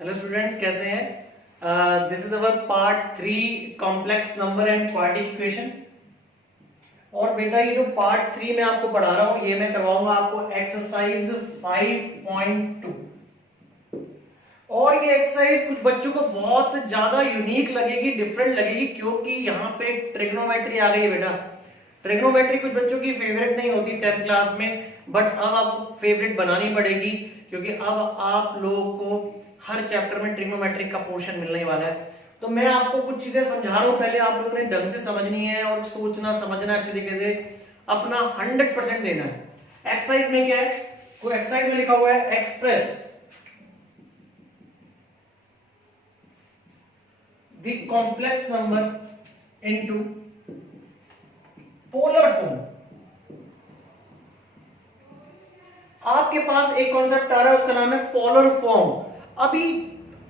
Hello students, कैसे हैं? This is our part 3 complex number and quadratic equation. और बेटा ये जो पार्ट 3 में आपको पढ़ा रहा हूं ये मैं करवाऊंगा आपको एक्सरसाइज 5.2। और ये एक्सरसाइज कुछ बच्चों को बहुत ज्यादा यूनिक लगेगी, डिफरेंट लगेगी, क्योंकि यहाँ पे ट्रिग्नोमेट्री आ गई है बेटा। ट्रिग्नोमेट्री कुछ बच्चों की फेवरेट नहीं होती 10th क्लास में, बट अब आपको फेवरेट बनानी पड़ेगी, क्योंकि अब आप लोगों को हर चैप्टर में ट्रिग्नोमेट्रिक का पोर्शन मिलने वाला है। तो मैं आपको कुछ चीजें समझा रहा हूं, पहले आप लोगों ने ढंग से समझनी है और सोचना समझना अच्छे तरीके से, अपना 100% देना है। एक्सरसाइज में क्या है, कोई एक्सरसाइज में लिखा हुआ है express the complex number into polar form। आपके पास एक कॉन्सेप्ट आ रहा है, उसका नाम है पोलर फॉर्म। अभी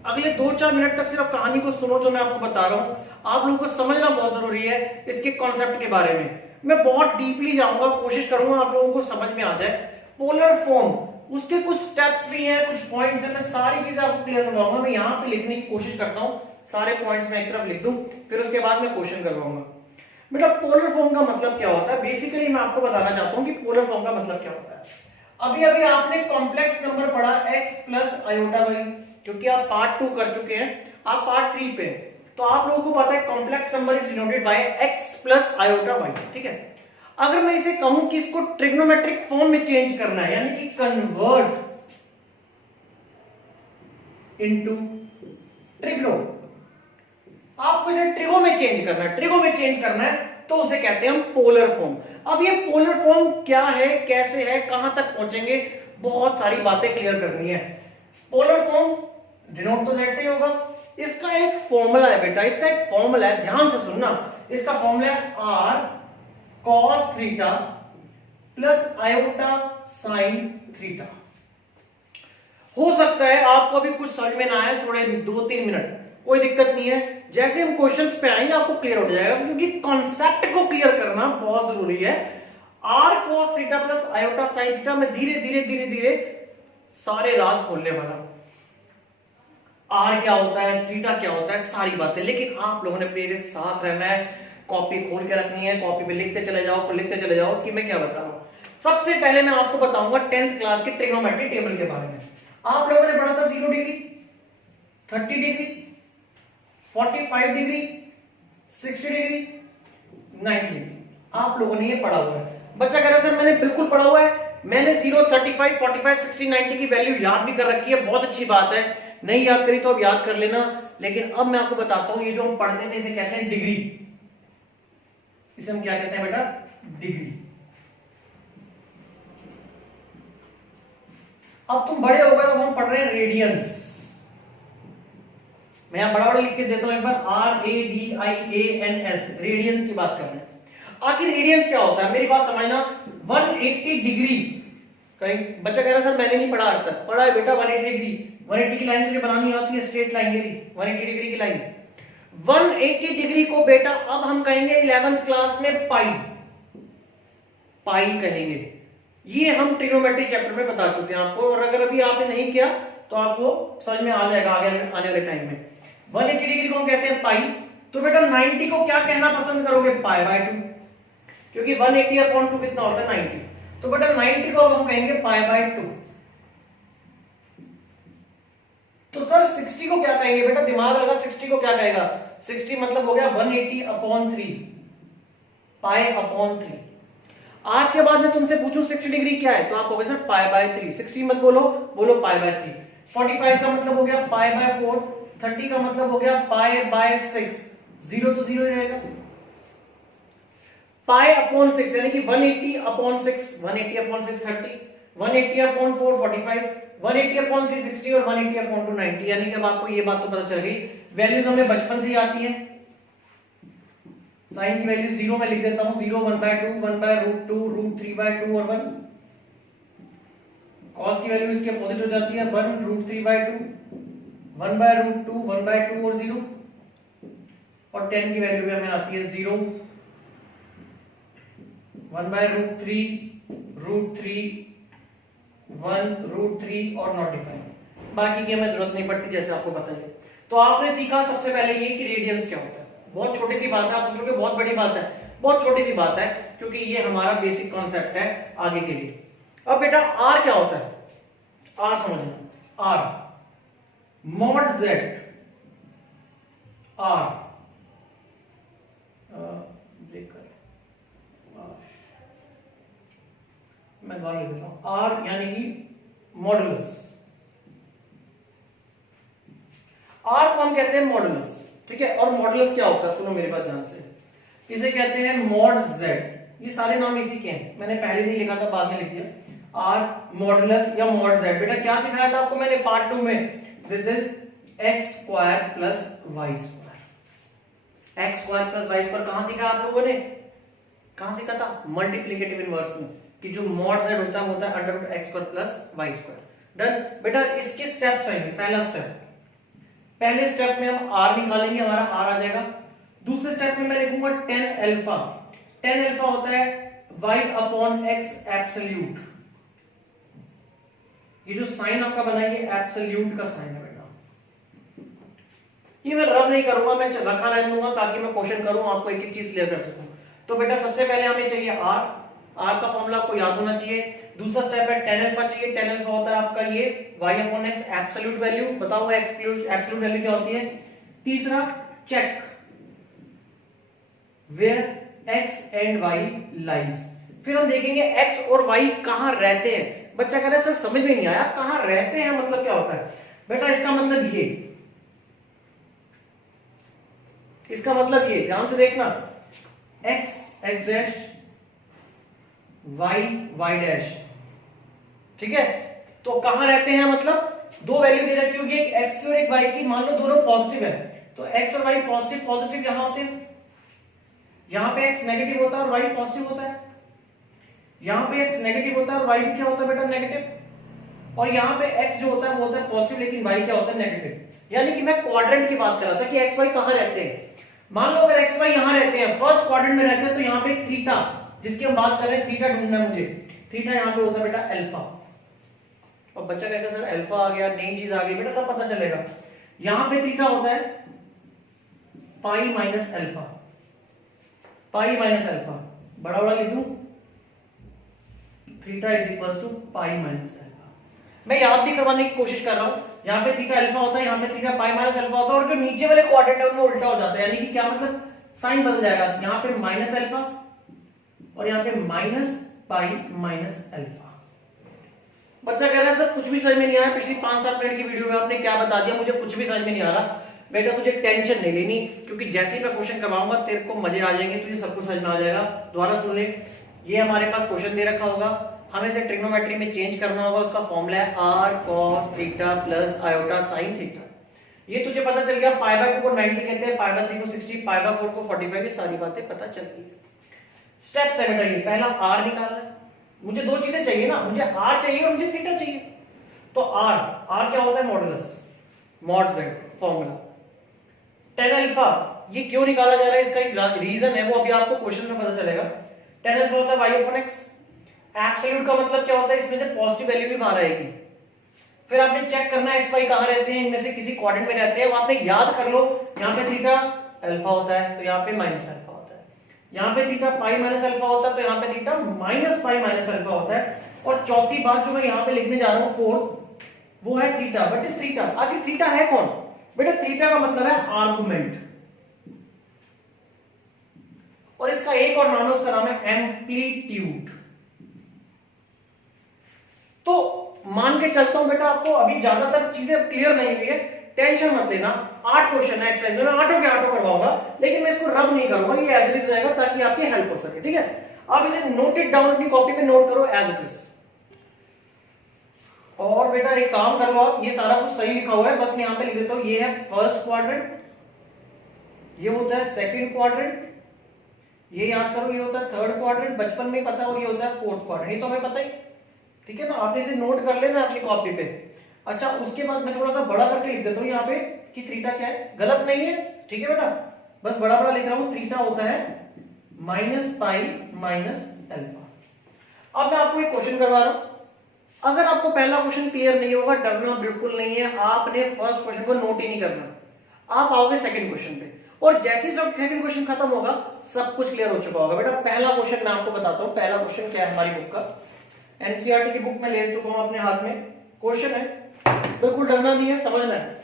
अगले 2-4 मिनट तक सिर्फ कहानी को सुनो जो मैं आपको बता रहा हूं। आप लोगों को समझना बहुत जरूरी है इसके कॉन्सेप्ट के बारे में। मैं बहुत डीपली जाऊंगा, कोशिश करूंगा आप लोगों को समझ में आ जाए। पोलर फॉर्म, उसके कुछ स्टेप्स भी हैं, कुछ पॉइंट्स हैं, मैं सारी चीजें आपको क्लियर करवाऊंगा। मैं यहां पे लिखने की कोशिश करता हूं, सारे पॉइंट्स मैं एक तरफ लिख दूं, फिर उसके बाद मैं क्वेश्चन करवाऊंगा। बेटा पोलर फॉर्म का मतलब क्या होता है, बेसिकली मैं आपको बताना चाहता हूं कि पोलर फॉर्म का मतलब क्या होता है। अभी अभी आपने कॉम्प्लेक्स नंबर पढ़ा x प्लस आयोटा वाई, क्योंकि आप पार्ट 2 कर चुके हैं, आप पार्ट 3 पे, तो आप लोगों को पता है complex number is denoted by x plus iota y. ठीक है, अगर मैं इसे कहूं कि इसको ट्रिग्नोमेट्रिक फॉर्म में चेंज करना है, यानी कि कन्वर्ट इनटू ट्रिग्नो, आपको इसे ट्रिगो में चेंज करना है, ट्रिगो में चेंज करना है, तो उसे कहते हैं हम पोलर फॉर्म। अब ये पोलर फॉर्म क्या है, कैसे है, कहां तक पहुंचेंगे, बहुत सारी बातें क्लियर करनी है। पोलर फॉर्म डिनोट तो जेड से ही होगा। इसका एक फॉर्मूला है बेटा, इसका एक फॉर्मूला है, ध्यान से सुनना। इसका फॉर्मूला है r cos theta plus iota sine theta. हो सकता है आपको अभी कुछ समझ में ना आए, थोड़े 2-3 मिनट, कोई दिक्कत नहीं है। जैसे हम क्वेश्चंस पे आएंगे आपको क्लियर हो जाएगा, क्योंकि कॉन्सेप्ट को क्लियर करना बहुत जरूरी है। R cos theta plus iota sine theta में धीरे धीरे सारे राज खोलने वाला। आर क्या होता है, थीटा क्या होता है, सारी बातें, लेकिन आप लोगों ने मेरे साथ रहना है, कॉपी खोल के रखनी है, कॉपी पे लिखते चले जाओ कि मैं क्या बता रहा हूं। सबसे पहले मैं आपको बताऊंगा 10th क्लास के ट्रिग्नोमेट्री टेबल के बारे में। आप लोगों ने पढ़ा था 0 degree, 30 degree, 45 degree, 60 degree, 90 degree, आप लोगों ने ये पढ़ा हुआ है। बच्चा कह रहा है सर मैंने बिल्कुल पढ़ा हुआ है, मैंने 0, 35, 45, 60, 90 की वैल्यू याद भी कर रखी है, बहुत अच्छी बात है। नहीं याद करी तो अब याद कर लेना, लेकिन अब मैं आपको बताता हूं, ये जो हम पढ़ते थे इसे कहते हैं डिग्री। इसे हम क्या कहते हैं बेटा, डिग्री। अब तुम बड़े हो गए, अब हम पढ़ रहे हैं रेडियंस। मैं यहां बड़ा लिख के देता हूं एक बार, RADIANS, रेडियंस की बात कर रहे हैं। आखिर रेडियंस क्या होता है, मेरी बात समझना। 180 डिग्री, कहीं बच्चा कह रहा है सर मैंने नहीं पढ़ा आज तक। पढ़ा है बेटा 180 डिग्री। 180 की लाइन तुझे बनानी आती है, स्ट्रेट लाइन, मेरी 180 डिग्री की लाइन। 180 डिग्री को बेटा अब हम कहेंगे 11th क्लास में पाई, पाई कहेंगे। ये हम ट्रिग्नोमेट्री चैप्टर में बता चुके हैं आपको, और अगर अभी आपने नहीं किया तो आपको समझ में आ जाएगा आगे आने वाले टाइम में। 180 डिग्री को हम कहते हैं पाई। तो बेटा 90 को क्या कहना पसंद करोगे, पाई बाय 2, क्योंकि 180 अपॉन 2 कितना होता है, 90। तो बेटा 90 को हम कहेंगे पाई बाय 2। तो सर 60 को क्या कहेंगे बेटा, दिमाग लगा, 60 को क्या कहेगा, 60 मतलब हो गया 180 अपॉन 3, पाई अपॉन 3। आज के बाद मैं तुमसे पूछूं 60 डिग्री क्या है, तो आप कहोगे सर पाई बाय 3। 60 मत बोलो, बोलो पाई बाय 3। 45 का मतलब हो गया पाई बाय 4। 30 का मतलब हो गया पाई बाय 6। 0 तो 0 ही रहेगा। पाई अपॉन 6 यानी कि 180 अपॉन 6, 180 अपॉन 6 30, 180 अपॉन 4 45, 180 अपॉन 3 60 और 180 अपॉन 2 90। यानी कि अब आपको ये बात तो पता चल गई, वैल्यूज हमें बचपन से ही आती है। साइन की वैल्यू 0 में लिख देता हूं, 0 1/2, 1/√2, √3/2 और 1। कॉस की वैल्यू इसके अपोजिट हो जाती है, 1 √3/2, 1/√2, 1/2 और 0। और 10 की वैल्यू भी हमें आती है 0, 1/√3, √3, 1 √3 और नॉट डिफाइंड। बाकी की हमें जरूरत नहीं पड़ती, जैसे आपको पता है। तो आपने सीखा सबसे पहले ये कि रेडियंस क्या होता है। बहुत छोटी सी बात है, आप सोचोगे बहुत बड़ी बात है, बहुत छोटी सी बात है, क्योंकि ये हमारा बेसिक कॉन्सेप्ट है आगे के लिए। अब बेटा आर क्या होता है, आर समझना, आर मॉड जेड, आर मैं दोबारा लिख देता हूं, आर यानी कि मॉडुलस, आर को हम कहते हैं मॉडुलस, ठीक है। और मॉडुलस क्या होता है, सुनो मेरे बात ध्यान से, इसे कहते हैं मॉड जेड। ये सारे नाम इसी के हैं, मैंने पहले नहीं लिखा था, बाद में लिख दिया। आर मॉडुलस या मॉड जेड। बेटा क्या सिखाया था आपको मैंने पार्ट 2 में, this is x square plus y square. X square plus y square कहां सीखा आप लोगों ने, कहां सीखा था, मल्टीप्लिकेटिव इनवर्स में, कि जो मॉड जेड होता है वो होता है under root x square plus y square. Done बेटा। इसके स्टेप्स आएंगे, पहला स्टेप, पहले स्टेप में हम आर निकालेंगे, हमारा आर आ जाएगा। दूसरे स्टेप में मैं लिखूंगा टेन अल्फा। टेन अल्फा होता है y अपॉन एक्स एब्सोल्यूट। ये जो साइन आपका बना है ये एब्सोल्यूट का साइन है बेटा। ये मैं रब नहीं करूंगा, मैं रखा रहने दूंगा ताकि मैं क्वेश्चन करूं, आपको एक एक चीज क्लियर कर सकूं। तो बेटा सबसे पहले हमें चाहिए आर, आर का फॉर्मूला आपको याद होना चाहिए। दूसरा स्टेप है टेन अल्फा चाहिए, टेन अल्फा होता है आपका ये y upon x absolute value, बताओ एब्सोल्यूट वैल्यू क्या होती है। तीसरा check where x and y lies, फिर हम देखेंगे x और y कहां रहते हैं। बच्चा कह रहा है सर समझ में नहीं आया, कहां रहते हैं मतलब क्या होता है। बेटा इसका मतलब ये, इसका मतलब ये, ध्यान से देखना, x x dash y y dash, ठीक है। तो कहां रहते हैं मतलब दो वैल्यू दे रखी होगी, एक x की और एक y की, मान लो दोनों पॉजिटिव है, तो x और y पॉजिटिव पॉजिटिव यहां होते हैं, यहां पे x नेगेटिव होता है और y पॉजिटिव होता है, यहां पे x नेगेटिव होता है और y भी क्या होता है बेटा नेगेटिव, और यहां पे x जो होता है वो होता है पॉजिटिव लेकिन y क्या होता है नेगेटिव। यानी कि मैं क्वाड्रेंट की बात कर रहा था कि x y कहां रहते हैं। मान लो अगर x y यहां रहते हैं, फर्स्ट क्वाड्रेंट में रहते हैं, तो यहां पे थीटा जिसकी हम बात कर रहे हैं, थीटा ढूंढना है मुझे, थीटा यहां पे होता है बेटा अल्फा। और बच्चा कहेगा सर अल्फा आ गया, नई चीज आ गई, बेटा सब पता चलेगा। यहां पे थीटा होता है pi minus alpha, pi minus alpha, बड़ा बड़ा लिख दूं, theta is equals to pi minus alpha. मैं याद भी करवाने की कोशिश कर रहा हूं, यहां पे थीटा अल्फा होता है, यहां पे थीटा पाई माइनस अल्फा होता है, और जो नीचे वाले क्वाड्रेंट है उनमें उल्टा हो जाता है, यानी कि क्या मतलब साइन बदल जाएगा, यहां पे माइनस अल्फा और यहां पे माइनस पाई माइनस अल्फा। बच्चा कह रहा है सर कुछ भी समझ में नहीं आया, पिछली 5-7 मिनट की वीडियो में आपने क्या बता दिया, मुझे कुछ भी समझ में नहीं आ रहा। बेटा तुझे टेंशन नहीं लेनी, क्योंकि जैसे ही मैं क्वेश्चन करवाऊंगा तेरे को मजे आ जाएंगे, तुझे सब कुछ समझ में आ जाएगा। दोबारा सुन ले, ये हमारे पास क्वेश्चन दे रखा होगा, हमें इसे ट्रिग्नोमेट्री में चेंज करना होगा, उसका फॉर्मूला है r cos theta plus iota sin theta. ये तुझे पता चल गया, पाई बाय 2 को 90 कहते हैं, पाई बाय 3 को 60, पाई बाय 4 को 45, ये सारी बातें पता चल गई। स्टेप 7 है, पहला r निकालना है, मुझे दो चीजें चाहिए ना, मुझे r चाहिए और मुझे थीटा चाहिए। तो r क्या होता है modulus, mod z formula. Tan alpha ये क्यों निकाला जा रहा है, इसका एक रीजन है, वो अभी आपको क्वेश्चन में पता चलेगा। टेन अल्फा होता है y अपॉन x, एब्सोल्यूट का मतलब क्या होता है, इसमें से पॉजिटिव वैल्यू ही बाहर आएगी। फिर आपने चेक करना है x y कहां रहते हैं, इनमें से किसी क्वाड्रेंट में रहते हैं, वो आपने याद कर लो। यहां पे थीटा अल्फा होता है तो यहां पे माइनस अल्फा होता है, यहां पे थीटा पाई माइनस अल्फा होता है तो यहां पे theta minus pi minus alpha होता है। और चौथी बात जो मैं यहां पे लिखने जा रहा हूं फोर्थ, वो है थीटा। व्हाट इज थीटा, आखिर थीटा है कौन बेटा, थीटा का मतलब है आर्गुमेंट, और इसका एक और नाम है, उसका नाम है एम्पलीट्यूड। तो मान के चलता हूं बेटा, आपको अभी ज्यादातर चीजें क्लियर नहीं हुई है, टेंशन मत लेना। 8 क्वेश्चन है एक्सरसाइज में, मैं 8 के 8 करवाऊंगा, लेकिन मैं इसको रब नहीं करूंगा, ये एज इट इज रहेगा ताकि आपकी हेल्प हो सके, ठीक है। आप इसे नोट इट डाउन, अपनी कॉपी पे नोट करो एज इट इज। और बेटा एक काम करो आप, ये सारा कुछ सही लिखा हुआ है, बस मैं यहां पे लिख देता हूं, ये है फर्स्ट क्वाड्रेंट, ये होता है सेकंड क्वाड्रेंट, ये याद करो ये होता है थर्ड क्वाड्रेंट, बचपन में पता हो, ये होता है फोर्थ क्वाड्रेंट, ये तो हमें पता ही, ठीक है ना। आपने इसे नोट कर लेना अपनी कॉपी पे। अच्छा उसके बाद मैं थोड़ा सा बड़ा करके लिख देता हूं यहाँ पे कि थीटा क्या है, गलत नहीं है, ठीक है बेटा, बस बड़ा बड़ा लिख रहा हूं। थीटा होता है माइनस पाई माइनस अल्फा। अब मैं आपको एक क्वेश्चन करवा रहा हूं, अगर आपको पहला क्वेश्चन क्लियर नहीं होगा, डरना बिल्कुल नहीं है, आपने फर्स्ट क्वेश्चन को नोट ही नहीं करना, आप आओगे सेकंड क्वेश्चन पे, और जैसे ही सब सेकंड क्वेश्चन खत्म होगा सब कुछ क्लियर हो चुका होगा। बेटा पहला क्वेश्चन मैं आपको बताता हूं, पहला क्वेश्चन क्या है हमारी बुक का, एनसीईआरटी की बुक में ले चुका हूं अपने हाथ में, क्वेश्चन है, बिल्कुल डरना नहीं है, समझना है।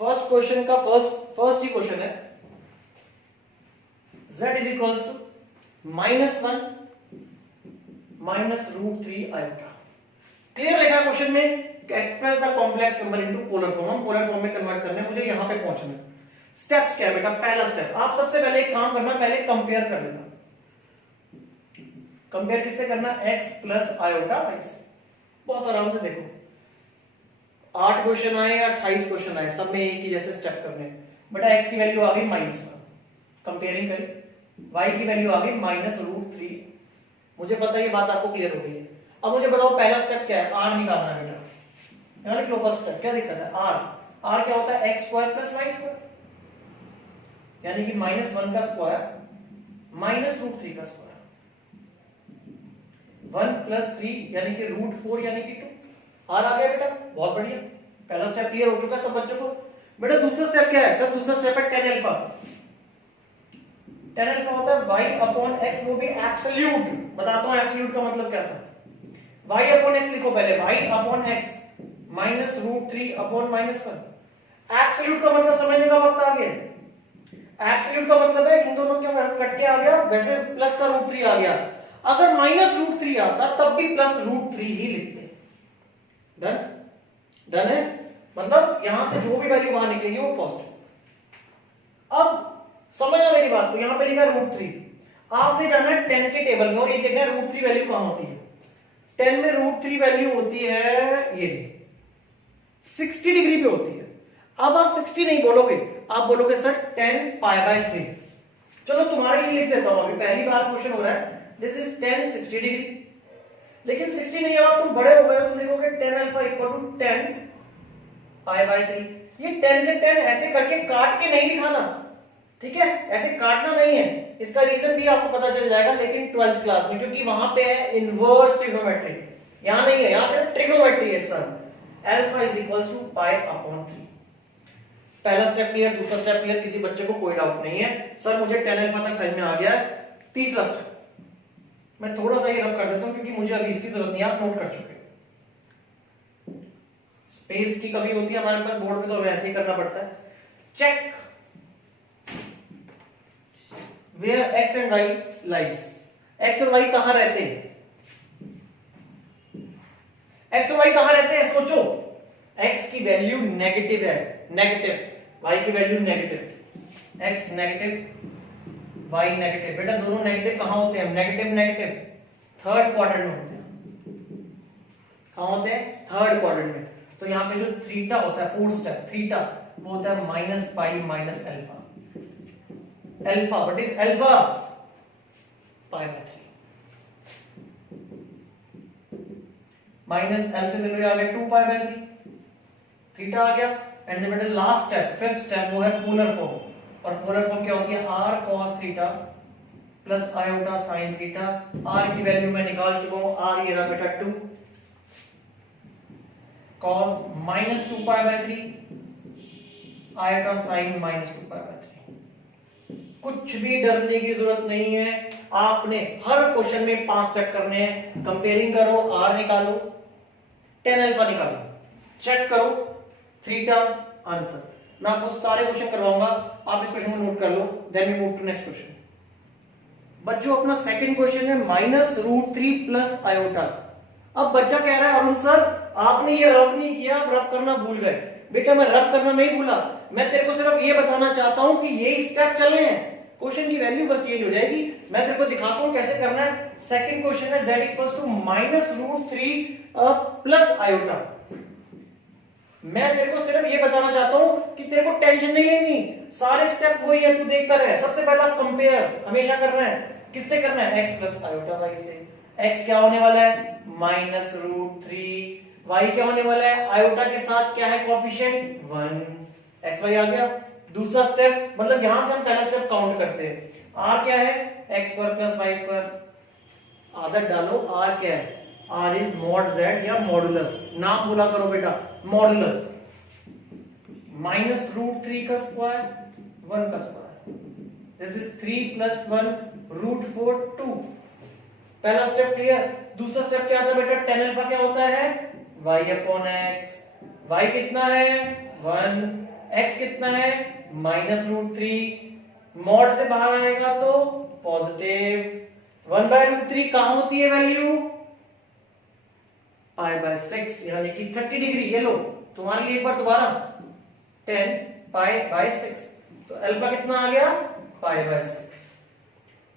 फर्स्ट क्वेश्चन का फर्स्ट ही क्वेश्चन है, z is equals to -1 minus √3 iota. Clear लिखा है क्वेश्चन में, express the complex number into polar form, हम पोलर फॉर्म में कन्वर्ट करने, मुझे यहां पे पहुंचना है। स्टेप्स क्या है बेटा, पहला स्टेप आप सबसे पहले एक काम करना, पहले कंपेयर कर लेना। कंपेयर किससे करना, x प्लस आयोटा y से। बहुत आराम से देखो, 8 क्वेश्चन आए या 28 क्वेश्चन आए, सब में एक ही जैसे स्टेप करने हैं। बेटा x की वैल्यू आ गई -1, कंपेयरिंग करें, y की वैल्यू आ गई -√3। मुझे पता है ये बात आपको क्लियर हो गई है। अब मुझे बताओ पहला स्टेप क्या है, r निकालना है बेटा, यहां लिख लो फर्स्ट स्टेप, क्या दिक्कत है, r क्या होता है, x² + y², यानी कि -1 का स्क्वायर -√3 का स्क्वायर, 1 + 3 यानी कि √4 यानी कि 2, r आ गया बेटा, बहुत बढ़िया, पहला स्टेप क्लियर हो चुका है सब बच्चों को। बेटा दूसरा स्टेप क्या है सर, दूसरा स्टेप है tan अल्फा। tan अल्फा होता है y/x, वो भी एब्सोल्यूट, बताता हूं एब्सोल्यूट का मतलब क्या था, y/x लिखो पहले, y/x -√3/-1। एब्सोल्यूट का मतलब समझने का वक्त आ गया, एब्सोल्यूट का मतलब है इन दोनों के कट के आ गया, वैसे प्लस का √3 आ गया, अगर -√3 आता तब भी +√3 ही लिखते। डन, डन है, मतलब यहां से जो भी वैल्यू बाहर निकलेगी वो पॉजिटिव। अब समझना मेरी बात को, यहां पे लिखा √3, आपने जाना है 10 के टेबल में और ये देखना है √3 वैल्यू कहां होती है। 10 में √3 वैल्यू होती है ये 60 डिग्री पे होती है। अब आप 60 नहीं बोलोगे, आप बोलोगे सर 10π/3। चलो तुम्हारे लिए लिख देता हूं, अभी पहली बार क्वेश्चन हो रहा है, दिस इज 10 60 डिग्री, लेकिन 60 नहीं है, अब तुम बड़े हो गए हो, तुम लिखोगे tan अल्फा = 10π/3। ये 10 से 10 ऐसे करके काट के नहीं दिखाना, ठीक है, ऐसे काटना नहीं है, इसका रीजन भी आपको पता चल जाएगा लेकिन 12th क्लास में, क्योंकि वहां पे है इनवर्स ट्रिग्नोमेट्री, यहां नहीं है, यहां सिर्फ ट्रिग्नोमेट्री है सर। अल्फा = π/3। पहला स्टेप क्लियर, दूसरा स्टेप क्लियर, किसी बच्चे को कोई डाउट नहीं है सर मुझे tan अल्फा तक समझ में आ गया है। तीसरा स्टेप मैं थोड़ा सा ये रब कर देता हूं क्योंकि मुझे अभी इसकी जरूरत नहीं है, आप नोट कर चुके, स्पेस की कमी होती है हमारे पास बोर्ड पे तो वैसे ही करना पड़ता है। Check where x and y lies, x और y कहां रहते हैं, x और y कहां रहते हैं, सोचो, x की वैल्यू नेगेटिव है, नेगेटिव, y की value negative, x negative y negative, बेटा दोनों नेगेटिव कहां होते हैं, नेगेटिव नेगेटिव थर्ड क्वाड्रेंट में होते हैं, कहां होते हैं, थर्ड क्वाड्रेंट में। तो यहां पे जो थीटा होता है, फोर्थ स्टेप थीटा, वो होता है -π - alpha, alpha what is alpha, π/3 minus L से मिल आ गया 2π/3, थीटा आ गया। एंड बेटा लास्ट स्टेप, फिफ्थ स्टेप, वो है पोलर फॉर्म, और पोलर फॉर्म क्या होती है, r cos theta plus iota sin theta. r की वैल्यू मैं निकाल चुका हूं, r ये रहा बेटा 2 cos -2π/3 आयोटा sin -2π/3। कुछ भी डरने की जरूरत नहीं है, आपने हर क्वेश्चन में 5 स्टेप करने हैं, कंपेयरिंग करो, r निकालो, tan अल्फा निकालो, चेक करो, थीटा, आंसर। मैं आपको सारे क्वेश्चन करवाऊंगा, आप इस क्वेश्चन को नोट कर लो, then we move to next question. बच्चों अपना सेकंड क्वेश्चन है -√3 प्लस आयोटा। अब बच्चा कह रहा है अरुण सर आपने ये रब नहीं किया, आप रब करना भूल गए। बेटा मैं रब करना नहीं भूला, मैं तेरे को सिर्फ ये बताना चाहता हूं कि यही स्टेप चलने हैं, क्वेश्चन की वैल्यू बस चेंज हो जाएगी। मैं तेरे को दिखाता हूं कैसे करना है। सेकंड क्वेश्चन है z = -√3 प्लस आयोटा। मैं तेरे को सिर्फ ये बताना चाहता हूं कि तेरे को टेंशन नहीं लेनी, सारे स्टेप वही है, तू देखता रहे। सबसे पहला कंपेयर हमेशा करना है, किससे करना है, x प्लस आयोटा y से। x क्या होने वाला है, -√3, y क्या होने वाला है, आयोटा के साथ क्या है कोएफिशिएंट 1, xy आ गया। दूसरा स्टेप, मतलब यहां से हम पहला स्टेप काउंट करते हैं, r क्या है, x² + y², आदत डालो, आर क्या है, आर इज मॉड जेड या मॉडुलस, नाम बोला करो बेटा, मॉडुलस -√3 का स्क्वायर 1 का स्क्वायर, दिस इज 3 + 1 √4 2। पहला स्टेप क्लियर। दूसरा स्टेप क्या था बेटा, tan अल्फा क्या होता है, y/x, y कितना है 1, x कितना है -√3, मॉड से बाहर आएगा तो पॉजिटिव 1/√3 कहां होती है वैल्यू, π/6 यानी कि 30 डिग्री। ये लो तुम्हारे लिए एक बार दोबारा 10 π/6, तो अल्फा कितना आ गया π/6।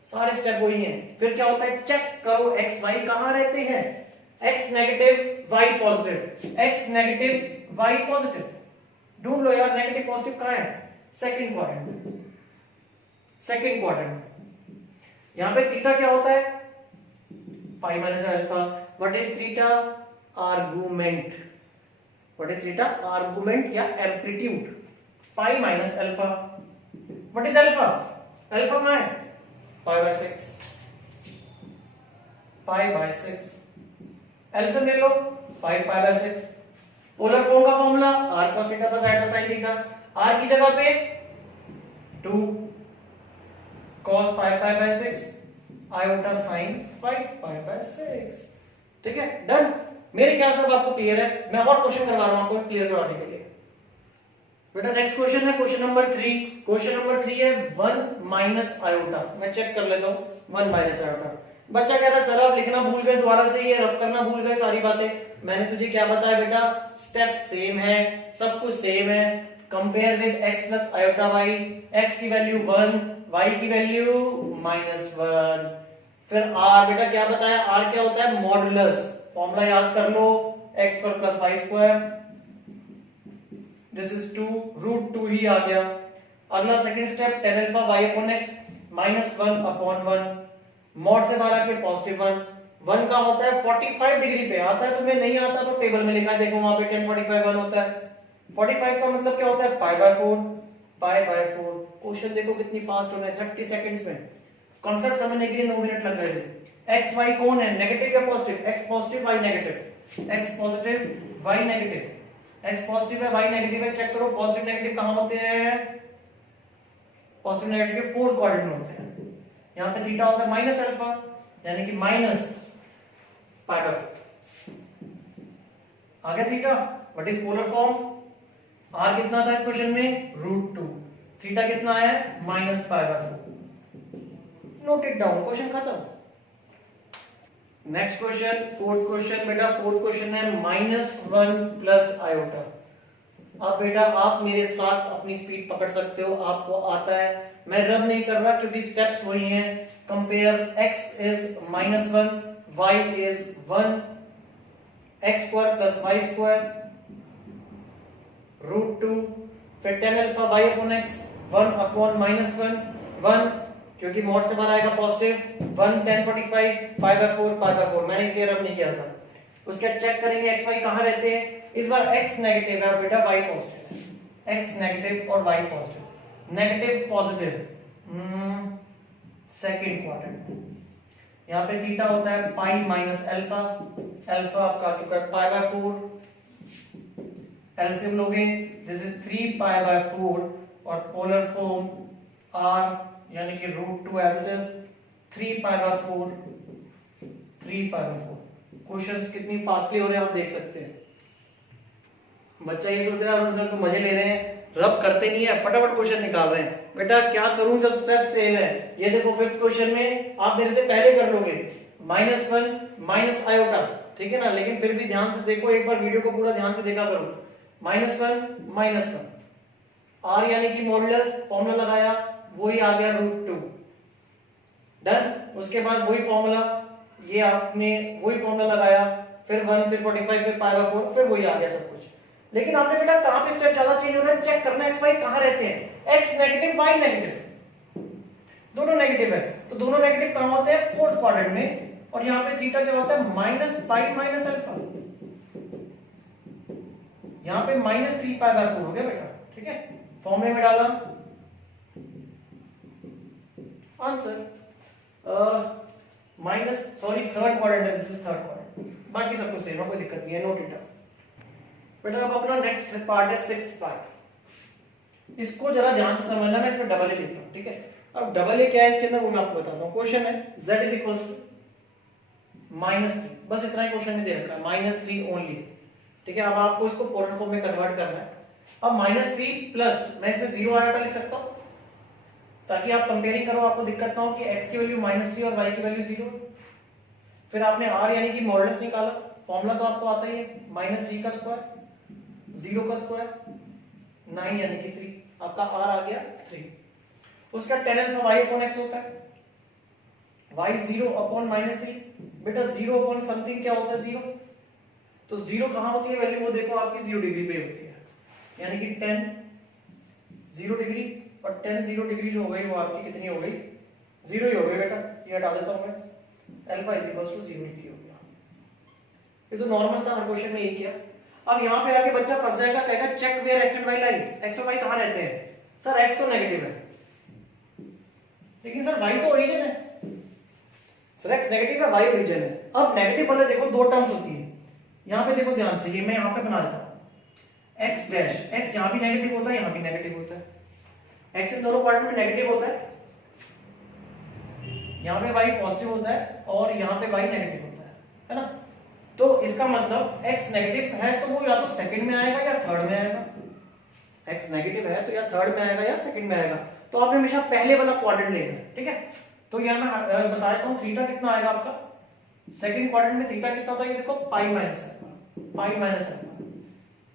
सारे स्टेप वही हैं। फिर क्या होता है, चेक करो x y कहां रहते हैं, x negative y positive, x negative y positive. ढूंढ लो यार नेगेटिव पॉजिटिव कहां है, सेकंड क्वाड्रेंट, सेकंड क्वाड्रेंट। यहां पे थीटा क्या होता है, pi minus alpha. What is theta, argument, what is theta, argument या amplitude, pi minus alpha. What is alpha, alpha कहां है π/6, π/6, एलसीएम ले लो 5π/6। पोलर फॉर्म का formula r cos theta + i sin theta, r की जगह पे 2 cos 5π/6 iota sin 5π/6। ठीक है, डन। मेरे ख्याल से अब आपको क्लियर है। मैं और क्वेश्चन करवा रहा हूं आपको क्लियर करवाने के लिए। बेटा नेक्स्ट क्वेश्चन है क्वेश्चन नंबर 3। क्वेश्चन नंबर 3 है 1 - आयोटा। मैं चेक कर लेता हूं 1 - आयोटा। बच्चा कह रहा है सर आप लिखना भूल गए, दोबारा से ये रब करना भूल गए सारी बातें। मैंने तुझे क्या बताया बेटा, स्टेप सेम है, सब कुछ सेम है। Compare with x + iota y, x की वैल्यू 1, y की वैल्यू -1। फिर r बेटा क्या बताया, r क्या होता है मॉडुलस, फॉर्मूला याद कर लो, x² + y², दिस इज 2 √2 ही आ गया। अगला second step tan alpha y/x -1/1, mod से बाहर आके +1, 1 का होता है 45 डिग्री पे, आता है तुम्हें, नहीं आता तो टेबल में लिखा देखो वहां पे tan 45 1 होता है। 45 का मतलब क्या होता है π/4, π/4। क्वेश्चन देखो कितनी फास्ट हो रहा है, 30 सेकंड्स में। कांसेप्ट समझने के लिए 9 मिनट लग गए थे। x y कौन है, नेगेटिव या positive, x positive y negative, x positive y negative, x positive है y नेगेटिव है। चेक करो पॉजिटिव नेगेटिव कहां होते हैं, पॉजिटिव नेगेटिव फोर्थ क्वाड्रेंट में होते हैं। यहां पे थीटा होता है माइनस अल्फा यानी कि -π/4 आ गया theta. What is polar form, r कितना था इस क्वेश्चन में √2, थीटा कितना है -π/4। नोट इट डाउन, क्वेश्चन खत्म। नेक्स्ट क्वेश्चन, फोर्थ क्वेश्चन बेटा, फोर्थ क्वेश्चन है -1 + आयोटा। अब बेटा आप मेरे साथ अपनी स्पीड पकड़ सकते हो, आपको आता है, मैं रब नहीं कर रहा क्योंकि स्टेप्स वही हैं। Compare x is -1, y is 1, x² + y² √2, फिर tan अल्फा y/x 1/-1, 1 क्योंकि मॉड से बाहर आएगा पॉजिटिव 1 tan 45 π/4, मैंने इसलिए रब नहीं किया था। उसके बाद चेक करेंगे x y कहां रहते हैं। इस बार x नेगेटिव है और बेटा y पॉजिटिव है, x नेगेटिव और y positive, negative positive second quadrant. यहां पे थीटा होता है पाई माइनस अल्फा, अल्फा आपका आ चुका है π/4, एलसीएम लोगे दिस इज 3π/4 और पोलर फॉर्म r यानी कि √2 एज इट इज 3π/4, 3π/4। क्वेश्चंस कितनी फास्टली हो रहे हैं आप देख सकते हैं। बच्चा ये सोच रहा है सर तो मजे ले रहे हैं, रब करते नहीं है, फटाफट क्वेश्चन निकाल रहे हैं। बेटा क्या करूं जब स्टेप सेम है। ये देखो फिफ्थ क्वेश्चन में आप मेरे से पहले कर लोगे -1 - आयोटा, ठीक है ना, लेकिन फिर भी ध्यान से देखो, एक बार वीडियो को पूरा ध्यान से देखा करो। -1 r यानी कि मॉडुलस, फॉर्मूला लगाया वही आ गया √2, डन। उसके बाद वही फॉर्मूला, ये आपने वही फॉर्मूला लगाया, फिर 1, फिर 45, फिर π/4, फिर वही आ गया सब कुछ। लेकिन आपने बेटा कहां पे स्टेप ज्यादा चेंज हो रहा है, चेक करना x y कहां रहते हैं, x नेगेटिव y नेगेटिव, दोनों नेगेटिव है, तो दोनों नेगेटिव कहां होते हैं फोर्थ क्वाड्रेंट में। और यहां पे थीटा क्या होता है -π - अल्फा, यहां पे -3π/4 हो गया बेटा, ठीक है। फॉर्मूले में डाला आंसर थर्ड क्वाड्रेंट है, दिस इज थर्ड क्वाड्रेंट, बाकी सब कुछ सेम है, कोई दिक्कत नहीं है, नोट इट डाउन। बेटा अब अपना नेक्स्ट पार्ट है सिक्स्थ पार्ट, इसको जरा ध्यान से समझना, मैं इसमें डबल ए लिखता हूं, ठीक है। अब डबल ए क्या है इसके अंदर वो मैं आपको बताता हूं। क्वेश्चन है z इज इक्वल्स टू -3, बस इतना ही क्वेश्चन में दे रखा है, -3 ओनली, ठीक है। अब आपको इसको पोलर फॉर्म में कन्वर्ट करना है। अब -3 प्लस मैं इसमें 0 आयोटा लिख सकता हूं, ताकि आप कंपेयरिंग करो, आपको दिक्कत ना हो कि x की वैल्यू -3 और y की वैल्यू 0। फिर आपने r यानी कि मॉडुलस निकाला, फॉर्मूला तो आपको आता ही है, -3 का स्क्वायर, 0 का स्क्वायर, 9 यानी कि 3, आपका r आ गया 3। उसका tan alpha y upon x होता है, y 0 अपॉन -3, बेटा 0 अपॉन समथिंग क्या होता है 0, तो 0 कहां होती है वैल्यू, वो देखो आपकी 0 डिग्री पे होती है, यानी कि tan 0 डिग्री, और tan 0 डिग्री जो हो गई वो आपकी कितनी हो गई, 0 ही हो गई बेटा, ये हटा देता हूं मैं, alpha is equals to 0 degree हो गया। ये तो नॉर्मल था, हर क्वेश्चन में यही किया। अब यहां पे आके बच्चा फंस जाएगा, कहेगा check where x and y lies, x और y कहां रहते हैं, सर x तो नेगेटिव है, लेकिन सर y तो ओरिजिन है, सर x नेगेटिव है, y ओरिजिन है। अब नेगेटिव वाले देखो दो टर्म्स होती है, यहां पे देखो ध्यान से, ये मैं यहां पे बना देता हूं, x डैश, x यहां भी नेगेटिव होता है, यहां भी नेगेटिव होता है, x इन दोनों क्वाड्रेंट में नेगेटिव होता है, यहां पे y पॉजिटिव होता है और यहां पे y नेगेटिव होता है ना। तो इसका मतलब x नेगेटिव है तो वो या तो सेकंड में आएगा या थर्ड में आएगा, x नेगेटिव है तो या थर्ड में आएगा या सेकंड में आएगा, तो आपने हमेशा पहले वाला क्वाड्रेंट लेना है, ठीक है। तो यहां मैं बता देता हूं, थीटा कितना आएगा आपका, सेकंड क्वाड्रेंट में थीटा कितना होता है, ये देखो पाई माइनस अल्फा,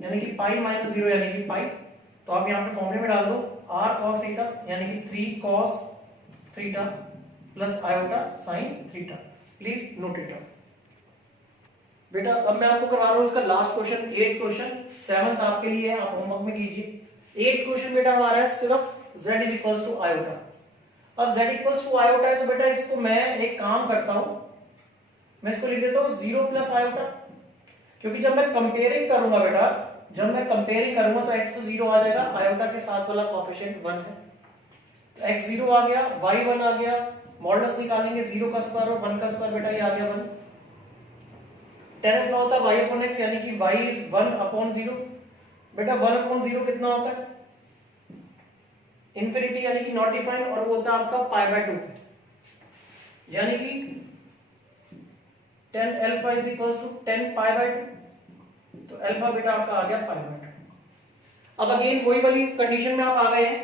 यानी कि पाई माइनस 0 यानी कि पाई, तो आप यहां पे फॉर्मूले में डाल दो r cos थीटा यानी कि 3 cos theta plus iota sin theta, please note it down. बेटा अब मैं आपको करवा रहा हूं इसका last question, 8th question, 7th आपके लिए है, आप होमवर्क में कीजिए। 8th क्वेश्चन बेटा हमारा है सिर्फ z is equals to iota. अब z इक्वल्स टू आयोटा है तो बेटा इसको मैं एक काम करता हूं, मैं इसको लिख देता हूं 0 प्लस आयोटा, क्योंकि जब मैं कंपेयरिंग करूंगा बेटा, जब मैं कंपेयरिंग करूंगा तो x तो 0 आ जाएगा, आयोटा के साथ वाला कोएफिशिएंट 1 है, तो x 0 आ गया, y 1 आ गया, मॉडुलस निकालेंगे 0 का स्क्वायर और 1 का स्क्वायर, बेटा ये आ गया 1। tan अल्फा होता है y अपॉन x, यानी कि y इज 1 अपॉन 0, बेटा 1 अपॉन 0 कितना होता है, इंफिनिटी यानी कि नॉट डिफाइंड, और वो होता है आपका पाई बाय 2, यानी कि tan alpha is equals to 10 pi by 2, तो अल्फा बेटा आपका आ गया पाई बाय 2। अब अगेन वही वाली कंडीशन में आप आ गए हैं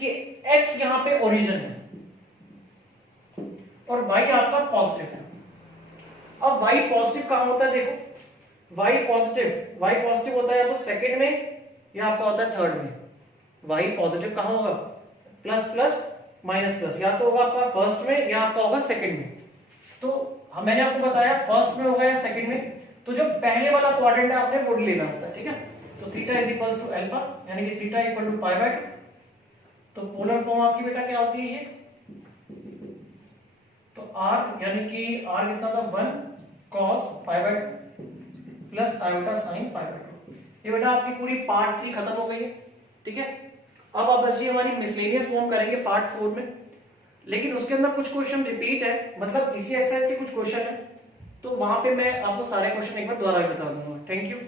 कि x यहां पे ओरिजिन है और y आपका पॉजिटिव है। अब y पॉजिटिव कहां होता है, देखो y पॉजिटिव होता है या तो सेकंड में या आपका होता है थर्ड में। y पॉजिटिव कहां होगा, प्लस प्लस माइनस प्लस, या तो होगा आपका फर्स्ट में या आपका होगा सेकंड में। तो मैंने आपको बताया फर्स्ट में होगा या सेकंड में, तो जो पहले वाला क्वाड्रेंट है आपने वो लेना होता है, ठीक है। तो theta is equals to alpha यानी कि theta equal to pi by 2, तो पोलर फॉर्म आपकी बेटा क्या होती है ये, तो r यानी कि r कितना था 1 cos pi by 2 plus iota sin pi by 2। ये बेटा आपकी पूरी पार्ट 3 खत्म हो गई है, ठीक है। अब आप बस ये हमारी मिसलेनियस फॉर्म करेंगे पार्ट 4 में, लेकिन उसके अंदर कुछ क्वेश्चन रिपीट है, मतलब इसी एक्सरसाइज के कुछ क्वेश्चन है, तो वहां पे मैं आपको सारे क्वेश्चन एक बार दोबारा बता दूंगा। Thank you.